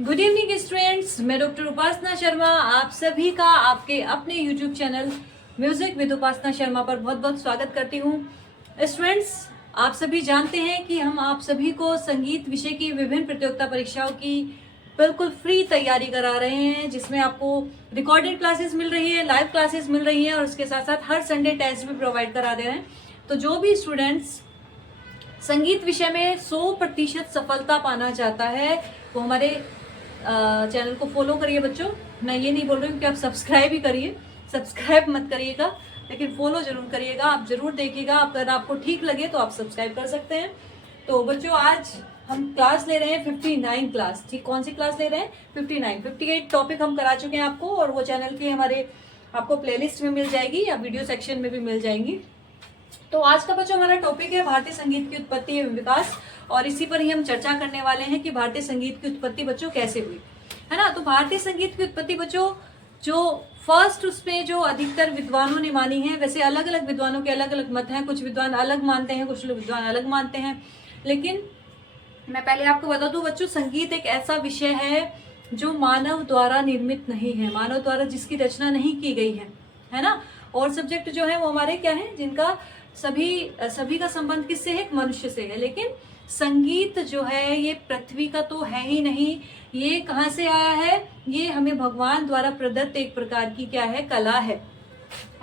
Good evening students, मैं doctor उपासना शर्मा आप सभी का आपके अपने यूट्यूब चैनल म्यूजिक विद उपासना शर्मा पर बहुत बहुत स्वागत करती हूँ। स्टूडेंट्स, आप सभी जानते हैं कि हम आप सभी को संगीत विषय की विभिन्न प्रतियोगिता परीक्षाओं की बिल्कुल फ्री तैयारी करा रहे हैं, जिसमें आपको रिकॉर्डेड क्लासेस मिल रही है, लाइव क्लासेस मिल रही है और उसके साथ साथ हर संडे टेस्ट भी प्रोवाइड करा दे रहे हैं। तो जो भी स्टूडेंट्स संगीत विषय में 100% सफलता पाना चाहता है वो हमारे चैनल को फॉलो करिए बच्चों। मैं ये नहीं बोल रही हूँ कि आप सब्सक्राइब ही करिए, सब्सक्राइब मत करिएगा, लेकिन फॉलो जरूर करिएगा। आप जरूर देखिएगा, अगर आपको ठीक लगे तो आप सब्सक्राइब कर सकते हैं। तो बच्चों, आज हम क्लास ले रहे हैं 59 क्लास। ठीक, कौन सी क्लास ले रहे हैं? 59। 58 टॉपिक हम करा चुके हैं आपको, और वो चैनल के हमारे आपको प्लेलिस्ट में मिल जाएगी या वीडियो सेक्शन में भी मिल जाएंगी। तो आज का बच्चों हमारा टॉपिक है भारतीय संगीत की उत्पत्ति एवं विकास, और इसी पर ही हम चर्चा करने वाले हैं कि भारतीय संगीत की उत्पत्ति बच्चों कैसे हुई, है ना। तो भारतीय संगीत की उत्पत्ति बच्चों जो फर्स्ट उसमें जो अधिकतर विद्वानों ने मानी है, वैसे अलग अलग विद्वानों के अलग अलग मत हैं, कुछ विद्वान अलग मानते हैं, कुछ विद्वान अलग मानते हैं। लेकिन मैं पहले आपको बता दूं बच्चों, संगीत एक ऐसा विषय है जो मानव द्वारा निर्मित नहीं है, मानव द्वारा जिसकी रचना नहीं की गई है ना। और सब्जेक्ट जो है वो हमारे क्या है, जिनका सभी का संबंध किससे है? मनुष्य से है। लेकिन संगीत जो है ये पृथ्वी का तो है ही नहीं, ये कहाँ से आया है? ये हमें भगवान द्वारा प्रदत्त एक प्रकार की क्या है, कला है।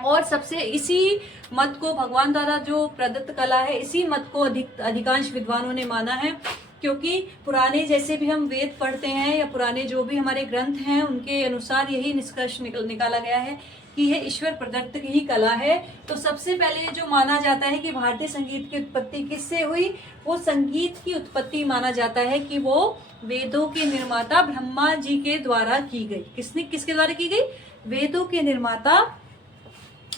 और सबसे इसी मत को, भगवान द्वारा जो प्रदत्त कला है, इसी मत को अधिकांश विद्वानों ने माना है। क्योंकि पुराने जैसे भी हम वेद पढ़ते हैं या पुराने जो भी हमारे ग्रंथ हैं, उनके अनुसार यही निष्कर्ष निकाला गया है कि यह ईश्वर प्रदत्त ही कला है। तो सबसे पहले जो माना जाता है कि भारतीय संगीत की उत्पत्ति किससे हुई, वो संगीत की उत्पत्ति माना जाता है कि वो वेदों के निर्माता ब्रह्मा जी के द्वारा की गई। किसके द्वारा की गई? वेदों के निर्माता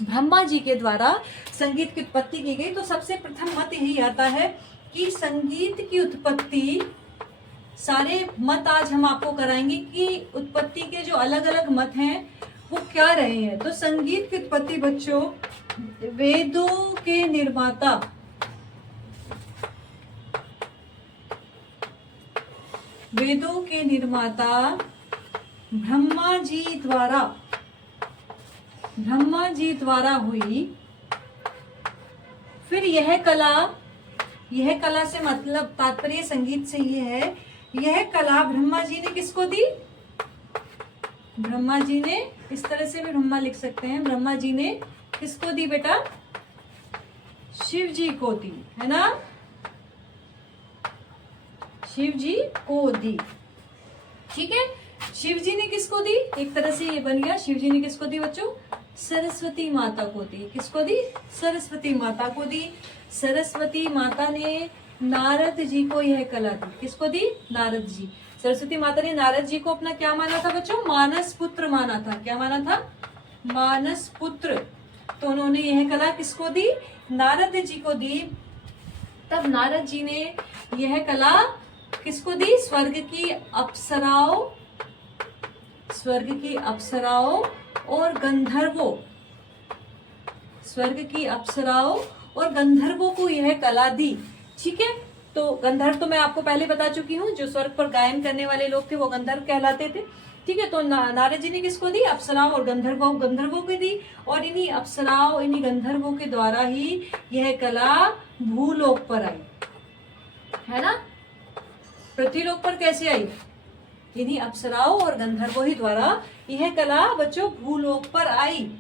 ब्रह्मा जी के द्वारा संगीत की उत्पत्ति की गई। तो सबसे प्रथम मत यही आता है कि संगीत की उत्पत्ति, सारे मत आज हम आपको कराएंगे कि उत्पत्ति के जो अलग अलग मत हैं वो क्या रहे हैं। तो संगीत की उत्पत्ति बच्चों वेदों के निर्माता ब्रह्मा जी द्वारा हुई। फिर यह कला से मतलब तात्पर्य संगीत से ये है, यह कला ब्रह्मा जी ने किसको दी? ब्रह्मा जी ने, इस तरह से भी ब्रह्मा लिख सकते हैं, ब्रह्मा जी ने किसको दी बेटा? शिव जी को दी, है ना। शिव जी को दी, ठीक है। शिव जी ने किसको दी? एक तरह से ये बन गया, शिव जी ने किसको दी बच्चों? सरस्वती माता को दी। किसको दी? सरस्वती माता को दी। सरस्वती माता ने नारद जी को यह कला दी। किसको दी? नारद जी। सरस्वती माता ने नारद जी को अपना क्या माना था बच्चों? मानस पुत्र माना था। क्या माना था? मानस पुत्र। तो उन्होंने यह कला किसको दी? नारद जी को दी। तब नारद जी ने यह कला किसको दी? स्वर्ग की अप्सराओं और गंधर्वों, को यह कला दी, ठीक है। तो गंधर्व तो मैं आपको पहले बता चुकी हूँ, जो स्वर्ग पर गायन करने वाले लोग थे वो गंधर्व कहलाते थे, ठीक है। तो नारद जी ने किसको दी? अप्सराओं और गंधर्वों को दी। और इन्हीं अप्सराओं, इन्हीं गंधर्वों के द्वारा ही यह कला भूलोक पर आई, है ना। पृथ्वीलोक पर कैसे आई? इन्हीं अप्सराओं और गंधर्वों ही द्वारा यह कला बच्चों भूलोक पर आई,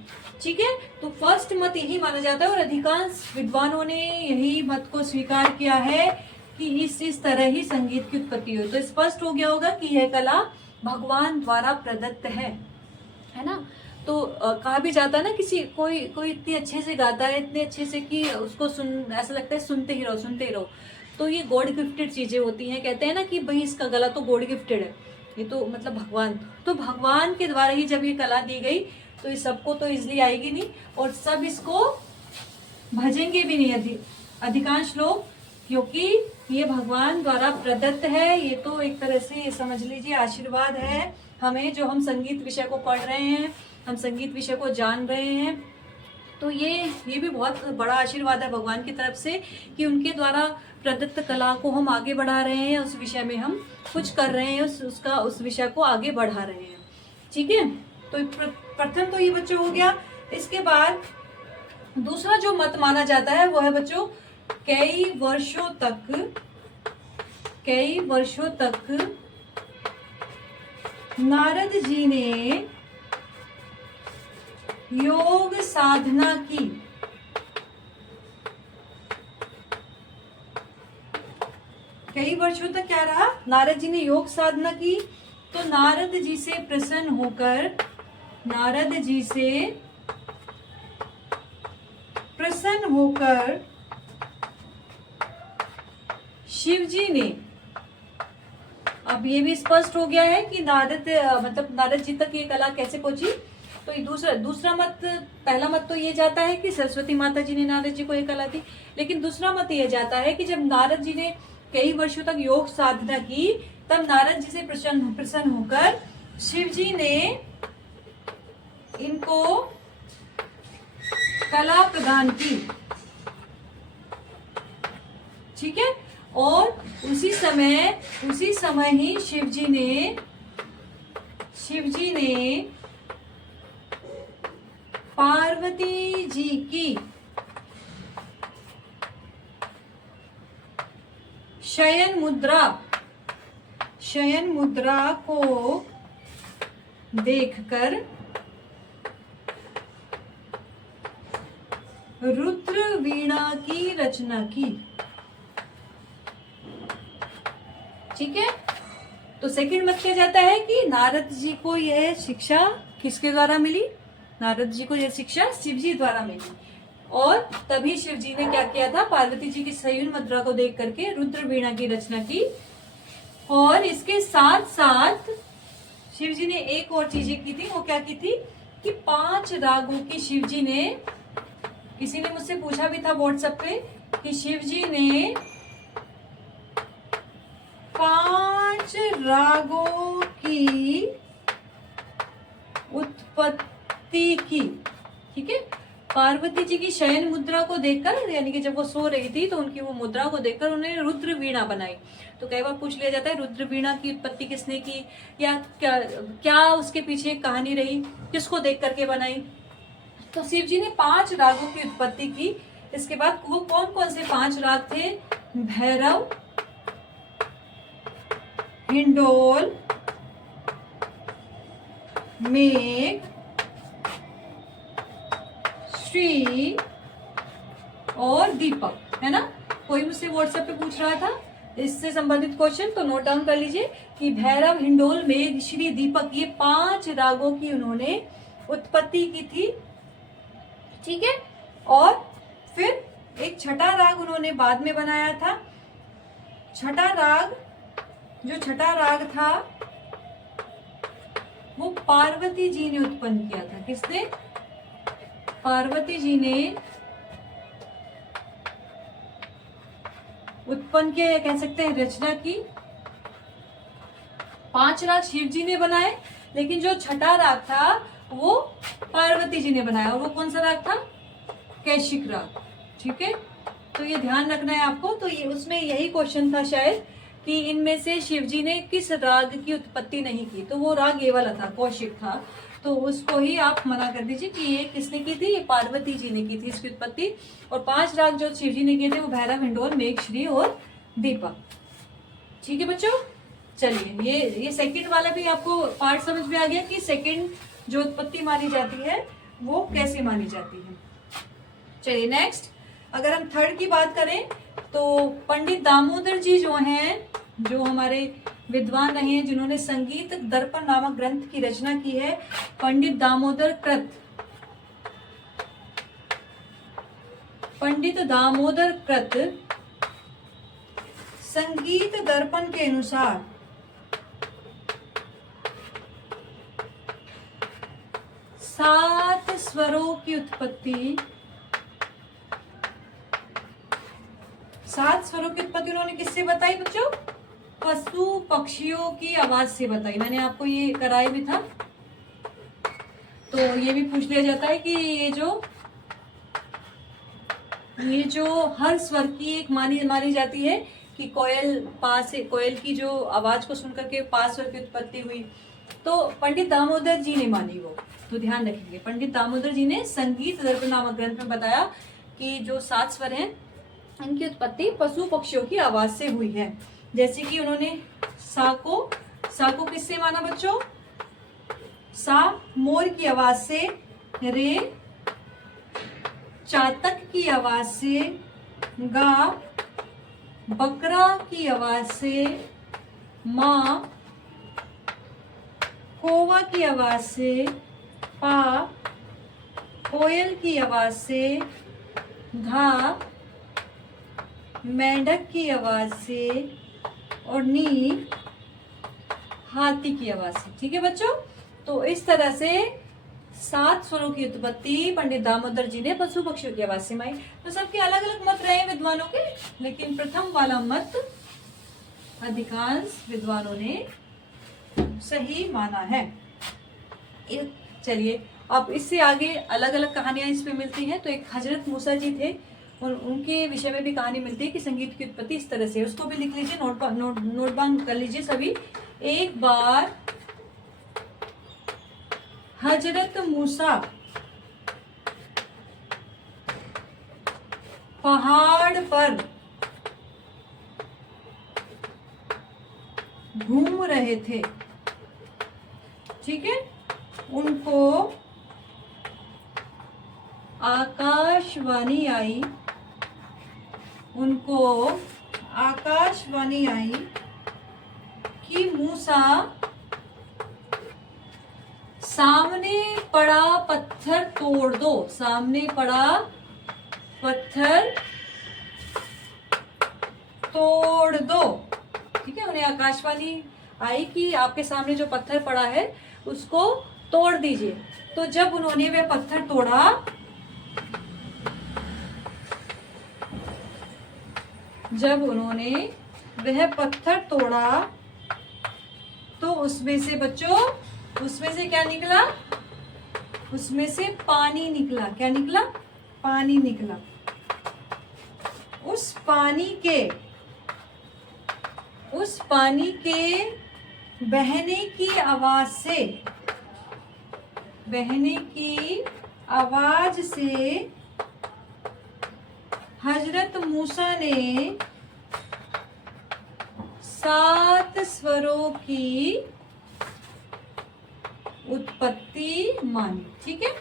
ठीक है। तो फर्स्ट मत यही माना जाता है और अधिकांश विद्वानों ने यही मत को स्वीकार किया है कि इस तरह ही संगीत की उत्पत्ति हुई। तो स्पष्ट हो गया होगा कि यह कला भगवान द्वारा प्रदत्त है ना। तो कहा भी जाता है ना, कोई इतने अच्छे से गाता है, इतने अच्छे से कि उसको ऐसा लगता है सुनते ही रहो। तो ये गॉड गिफ्टेड चीजें होती हैं। कहते हैं ना कि भाई इसका गला तो गॉड गिफ्टेड है, ये तो मतलब भगवान के द्वारा ही जब ये कला दी गई तो इस सबको तो इजिली आएगी नहीं, और सब इसको भजेंगे भी नहीं अधिकांश लोग, क्योंकि ये भगवान द्वारा प्रदत्त है। ये तो एक तरह से ये समझ लीजिए आशीर्वाद है हमें, जो हम संगीत विषय को पढ़ रहे हैं, हम संगीत विषय को जान रहे हैं। तो ये भी बहुत बड़ा आशीर्वाद है भगवान की तरफ से कि उनके द्वारा प्रदत्त कला को हम आगे बढ़ा रहे हैं, उस विषय में हम कुछ कर रहे हैं, उस विषय को आगे बढ़ा रहे हैं। ठीक है, तो प्रथम तो ये बच्चों हो गया। इसके बाद दूसरा जो मत माना जाता है वो है बच्चों, कई वर्षों तक नारद जी ने योग साधना की। कई वर्षों तक क्या रहा, नारद जी ने योग साधना की। तो नारद जी से प्रसन्न होकर शिव जी ने, अब ये भी स्पष्ट हो गया है कि नारद जी तक ये कला कैसे पहुंची। तो ये दूसरा मत, पहला मत तो ये जाता है कि सरस्वती माता जी ने नारद जी को ये कला दी, लेकिन दूसरा मत ये जाता है कि जब नारद जी ने कई वर्षों तक योग साधना की, तब नारद जी से प्रसन्न होकर शिव जी ने इनको कला प्रदान की। ठीक है, और उसी समय ही शिव जी ने पार्वती जी की शयन मुद्रा को देखकर रुद्र वीणा की रचना की। ठीक है, तो सेकंड मत क्या जाता है कि नारद जी को यह शिक्षा किसके द्वारा मिली, नारद जी को यह शिक्षा शिव जी द्वारा मिली, और तभी शिव जी ने क्या किया था, पार्वती जी की शयन मुद्रा को देख करके रुद्र वीणा की रचना की। और इसके साथ साथ शिव जी ने एक और चीजें की थी। वो क्या की थी कि 5 रागों की शिव जी ने, किसी ने मुझसे पूछा भी था व्हाट्सएप पे कि शिव जी ने 5 रागों की उत्पत्ति की। ठीक है, पार्वती जी की शयन मुद्रा को देखकर, यानी कि जब वो सो रही थी तो उनकी वो मुद्रा को देखकर उन्हें रुद्र वीणा बनाई। तो कई बार पूछ लिया जाता है रुद्र वीणा की उत्पत्ति किसने की, या क्या उसके पीछे कहानी रही, किसको देख करके बनाई। तो शिव जी ने 5 रागों की उत्पत्ति की। इसके बाद वो कौन कौन से 5 राग थे, भैरव, हिंडोल, मेघ, श्री और दीपक, है ना। कोई मुझसे व्हाट्सएप पे पूछ रहा था इससे संबंधित क्वेश्चन, तो नोट डाउन कर लीजिए कि भैरव, हिंडोल, मेघ, श्री, दीपक, ये 5 रागों की उन्होंने उत्पत्ति की थी। ठीक है, और फिर एक छठा राग उन्होंने बाद में बनाया था। छठा राग था वो पार्वती जी ने उत्पन्न किया था। किसने, पार्वती जी ने उत्पन्न किया, या कह सकते हैं रचना की। 5 राग शिव जी ने बनाए, लेकिन जो छठा राग था वो पार्वती जी ने बनाया, और वो कौन सा राग था, कैशिक राग। ठीक है, तो ये ध्यान रखना है आपको। तो ये उसमें यही क्वेश्चन था शायद कि इनमें से शिव जी ने किस राग की उत्पत्ति नहीं की, तो वो राग ये वाला था, कौशिक था। तो उसको ही आप मना कर दीजिए कि ये किसने की थी, ये पार्वती जी ने की थी इसकी उत्पत्ति। और 5 राग जो शिव जी ने किए थे वो भैरव, हिंडोल, मेघ, श्री और दीपक। ठीक है बच्चों, चलिए ये सेकंड वाला भी आपको पार्ट समझ में आ गया कि सेकंड जो उत्पत्ति मानी जाती है वो कैसे मानी जाती है। चलिए नेक्स्ट, अगर हम थर्ड की बात करें तो पंडित दामोदर जी जो हैं, जो हमारे विद्वान रहे हैं, जिन्होंने संगीत दर्पण नामक ग्रंथ की रचना की है, पंडित दामोदर कृत संगीत दर्पण के अनुसार 7 स्वरों की उत्पत्ति, 7 स्वरों की उत्पत्ति उन्होंने किससे बताई बच्चों, पशु पक्षियों की आवाज से बताई। मैंने आपको ये कराया भी था। तो ये भी पूछ लिया जाता है कि ये जो ये जो हर स्वर की एक मानी जाती है कि कोयल की जो आवाज को सुनकर के पास स्वर की उत्पत्ति हुई, तो पंडित दामोदर जी ने मानी वो। तो ध्यान रखेंगे, पंडित दामोदर जी ने संगीत दर्पण नामक ग्रंथ में बताया कि जो 7 स्वर हैं इनकी उत्पत्ति पशु पक्षियों की आवाज से हुई है। जैसे कि उन्होंने सा को किससे माना बच्चों? सा मोर की आवाज से, रे चातक की आवाज से, गा बकरा की आवाज से, माँ कौवा की आवाज से, पा कोयल की आवाज से, धा मेंढक की आवाज से, और नी हाथी की आवाज से। ठीक है बच्चों, तो इस तरह से 7 स्वरों की उत्पत्ति पंडित दामोदर जी ने पशु पक्षियों की आवाज से मानी। तो सबके अलग अलग मत रहे विद्वानों के, लेकिन प्रथम वाला मत अधिकांश विद्वानों ने सही माना है। चलिए अब इससे आगे अलग अलग कहानियां इस पे मिलती हैं। तो एक हजरत मूसा जी थे और उनके विषय में भी कहानी मिलती है कि संगीत की उत्पत्ति इस तरह से। उसको भी लिख लीजिए, नोट डाउन कर लीजिए सभी। एक बार हजरत मूसा पहाड़ पर घूम रहे थे, ठीक है। उनको आकाशवाणी आई कि मूसा सामने पड़ा पत्थर तोड़ दो। सामने पड़ा पत्थर तोड़ दो, ठीक है। उन्हें आकाशवाणी आई कि आपके सामने जो पत्थर पड़ा है उसको तोड़ दीजिए। तो जब उन्होंने वह पत्थर तोड़ा, तो उसमें से बच्चों, उसमें से क्या निकला? उसमें से पानी निकला। क्या निकला? पानी निकला। उस पानी के बहने की आवाज से हजरत मूसा ने 7 स्वरों की उत्पत्ति मानी, ठीक है।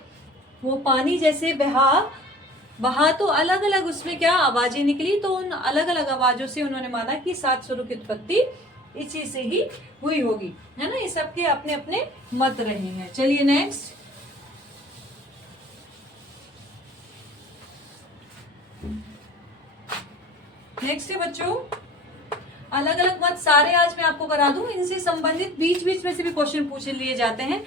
वो पानी जैसे बहा तो अलग अलग उसमें क्या आवाजें निकली, तो उन अलग अलग आवाजों से उन्होंने माना कि 7 स्वरों की उत्पत्ति इसी से ही हुई होगी, है ना। ये सबके अपने अपने मत रहे हैं। चलिए नेक्स्ट है बच्चों, अलग अलग मत सारे आज मैं आपको करा दूं। इनसे संबंधित बीच बीच में से भी क्वेश्चन पूछ लिए जाते हैं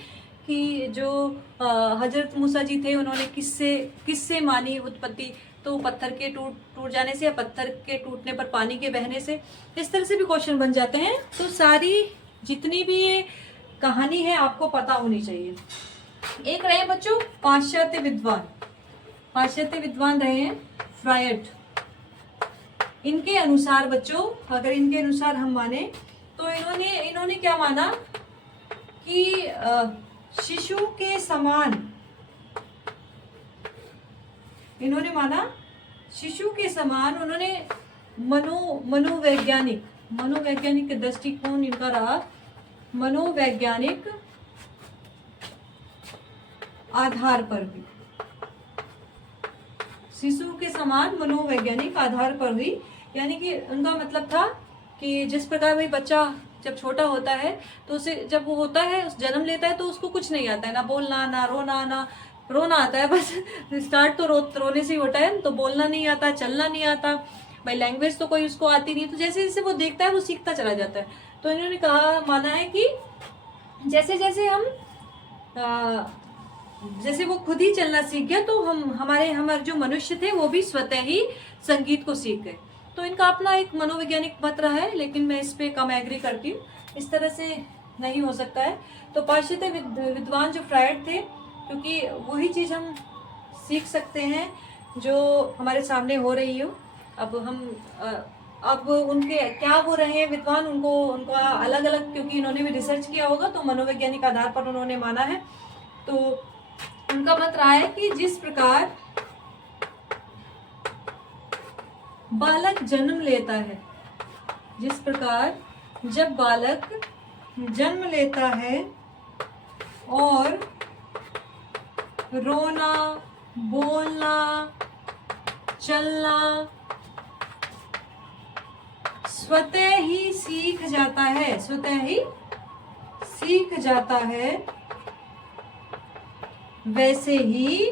कि जो हजरत मूसा जी थे उन्होंने किससे मानी उत्पत्ति, तो पत्थर के टूट जाने से या पत्थर के टूटने पर पानी के बहने से, इस तरह से भी क्वेश्चन बन जाते हैं। तो सारी जितनी भी ये कहानी है आपको पता होनी चाहिए। एक रहे बच्चों पाश्चात्य विद्वान रहे हैं फ्रायड। इनके अनुसार बच्चों, अगर इनके अनुसार हम माने तो इन्होंने क्या माना कि शिशु के समान उन्होंने मनोवैज्ञानिक दृष्टिकोण इनका रहा। मनोवैज्ञानिक आधार पर भी, शिशु के समान मनोवैज्ञानिक आधार पर हुई। यानी कि उनका मतलब था कि जिस प्रकार भाई बच्चा जब छोटा होता है तो उसे जब वो होता है, जन्म लेता है, तो उसको कुछ नहीं आता है, ना बोलना ना रोना आता है, बस स्टार्ट तो रोने से ही होता है। तो बोलना नहीं आता, चलना नहीं आता, भाई लैंग्वेज तो कोई उसको आती नहीं। तो जैसे जैसे वो देखता है वो सीखता चला जाता है। तो इन्होंने माना है कि जैसे वो खुद ही चलना सीख गया, तो हमारे जो मनुष्य थे वो भी स्वतः ही संगीत को सीख गए। तो इनका अपना एक मनोवैज्ञानिक मत रहा है, लेकिन मैं इस पे कम एग्री करती हूँ। इस तरह से नहीं हो सकता है। तो पाश्चात्य विद्वान जो फ्रायड थे, क्योंकि वही चीज हम सीख सकते हैं जो हमारे सामने हो रही हो। अब अब उनके क्या हो रहे हैं विद्वान, उनका अलग अलग, क्योंकि इन्होंने भी रिसर्च किया होगा तो मनोवैज्ञानिक आधार पर उन्होंने माना है। तो उनका मत रहा है कि जिस प्रकार बालक जन्म लेता है, जिस प्रकार जब बालक जन्म लेता है और रोना, बोलना, चलना स्वतः ही सीख जाता है, स्वतः ही सीख जाता है, वैसे ही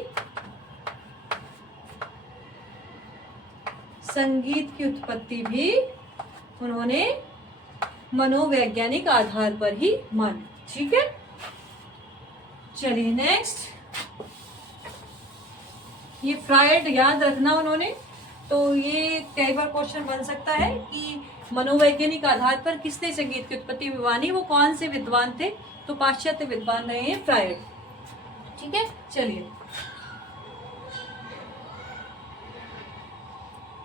संगीत की उत्पत्ति भी उन्होंने मनोवैज्ञानिक आधार पर ही मानी। ठीक है, चलिए नेक्स्ट। ये फ्रायड याद रखना उन्होंने, तो ये कई बार क्वेश्चन बन सकता है कि मनोवैज्ञानिक आधार पर किसने संगीत की उत्पत्ति मानी, वो कौन से विद्वान थे? तो पाश्चात्य विद्वान रहे हैं फ्रायड। ठीक है, चलिए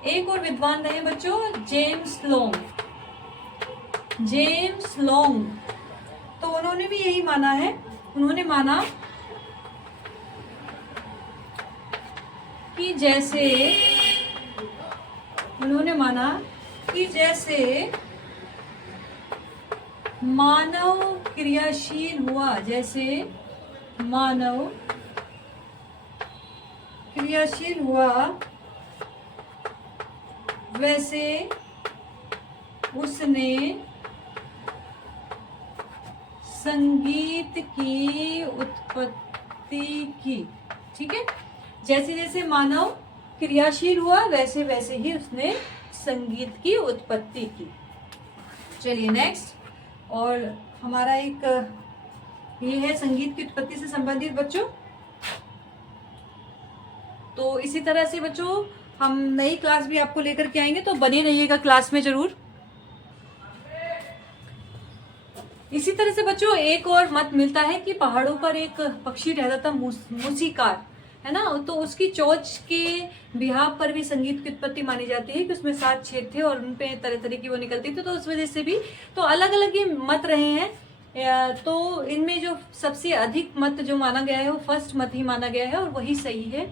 एक और विद्वान रहे बच्चों, जेम्स लॉन्ग। जेम्स लॉन्ग, तो उन्होंने भी यही माना है, उन्होंने माना कि जैसे मानव क्रियाशील हुआ, जैसे मानव क्रियाशील हुआ वैसे उसने संगीत की उत्पत्ति की। ठीक है, जैसे जैसे मानव क्रियाशील हुआ वैसे वैसे ही उसने संगीत की उत्पत्ति की। चलिए नेक्स्ट, और हमारा एक ये है संगीत की उत्पत्ति से संबंधित बच्चों। तो इसी तरह से बच्चों हम नई क्लास भी आपको लेकर के आएंगे, तो बने रहिएगा क्लास में जरूर। इसी तरह से बच्चों एक और मत मिलता है कि पहाड़ों पर एक पक्षी रहता था मूसीकार, है ना, तो उसकी चोंच के बिहाव पर भी संगीत की उत्पत्ति मानी जाती है कि उसमें 7 छेद थे और उन पे तरह तरह की वो निकलती थी, तो उस वजह से भी तो अलग अलग ही मत रहे हैं। तो इनमें जो सबसे अधिक मत जो माना गया है वो फर्स्ट मत ही माना गया है, और वही सही है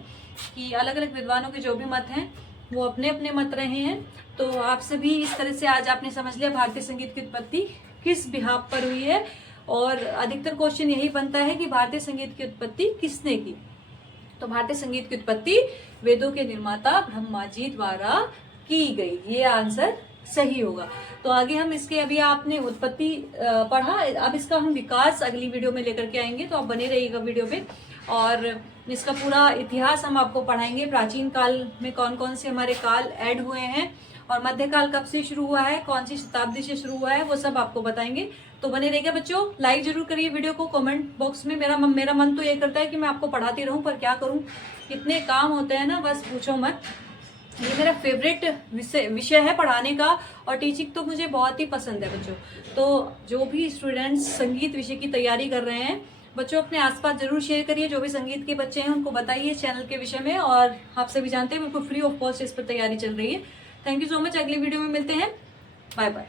कि अलग अलग विद्वानों के जो भी मत हैं वो अपने अपने मत रहे हैं। तो आप सभी इस तरह से आज आपने समझ लिया भारतीय संगीत की उत्पत्ति किस बिहाव पर हुई है, और अधिकतर क्वेश्चन यही बनता है कि भारतीय संगीत की उत्पत्ति किसने की। तो भारतीय संगीत की उत्पत्ति वेदों के निर्माता ब्रह्मा जी द्वारा की गई, ये आंसर सही होगा। तो आगे हम इसके, अभी आपने उत्पत्ति पढ़ा, अब इसका हम विकास अगली वीडियो में लेकर के आएंगे, तो आप बने रहिएगा वीडियो पे। और इसका पूरा इतिहास हम आपको पढ़ाएंगे, प्राचीन काल में कौन कौन से हमारे काल ऐड हुए हैं, और मध्यकाल कब से शुरू हुआ है, कौन सी शताब्दी से शुरू हुआ है, वो सब आपको बताएंगे। तो बने रहिएगा बच्चों, लाइक जरूर करिए वीडियो को, कमेंट बॉक्स में। मेरा मन तो ये करता है कि मैं आपको पढ़ाती रहूं, पर क्या करूं, इतने काम होते हैं ना, बस पूछो मत। ये मेरा फेवरेट विषय है पढ़ाने का, और टीचिंग तो मुझे बहुत ही पसंद है बच्चों। तो जो भी स्टूडेंट्स संगीत विषय की तैयारी कर रहे हैं बच्चों, अपने आसपास जरूर शेयर करिए, जो भी संगीत के बच्चे हैं उनको बताइए चैनल के विषय में। और आप सभी जानते हैं बिल्कुल फ्री ऑफ कॉस्ट इस पर तैयारी चल रही है। थैंक यू सो मच, अगली वीडियो में मिलते हैं, बाय बाय।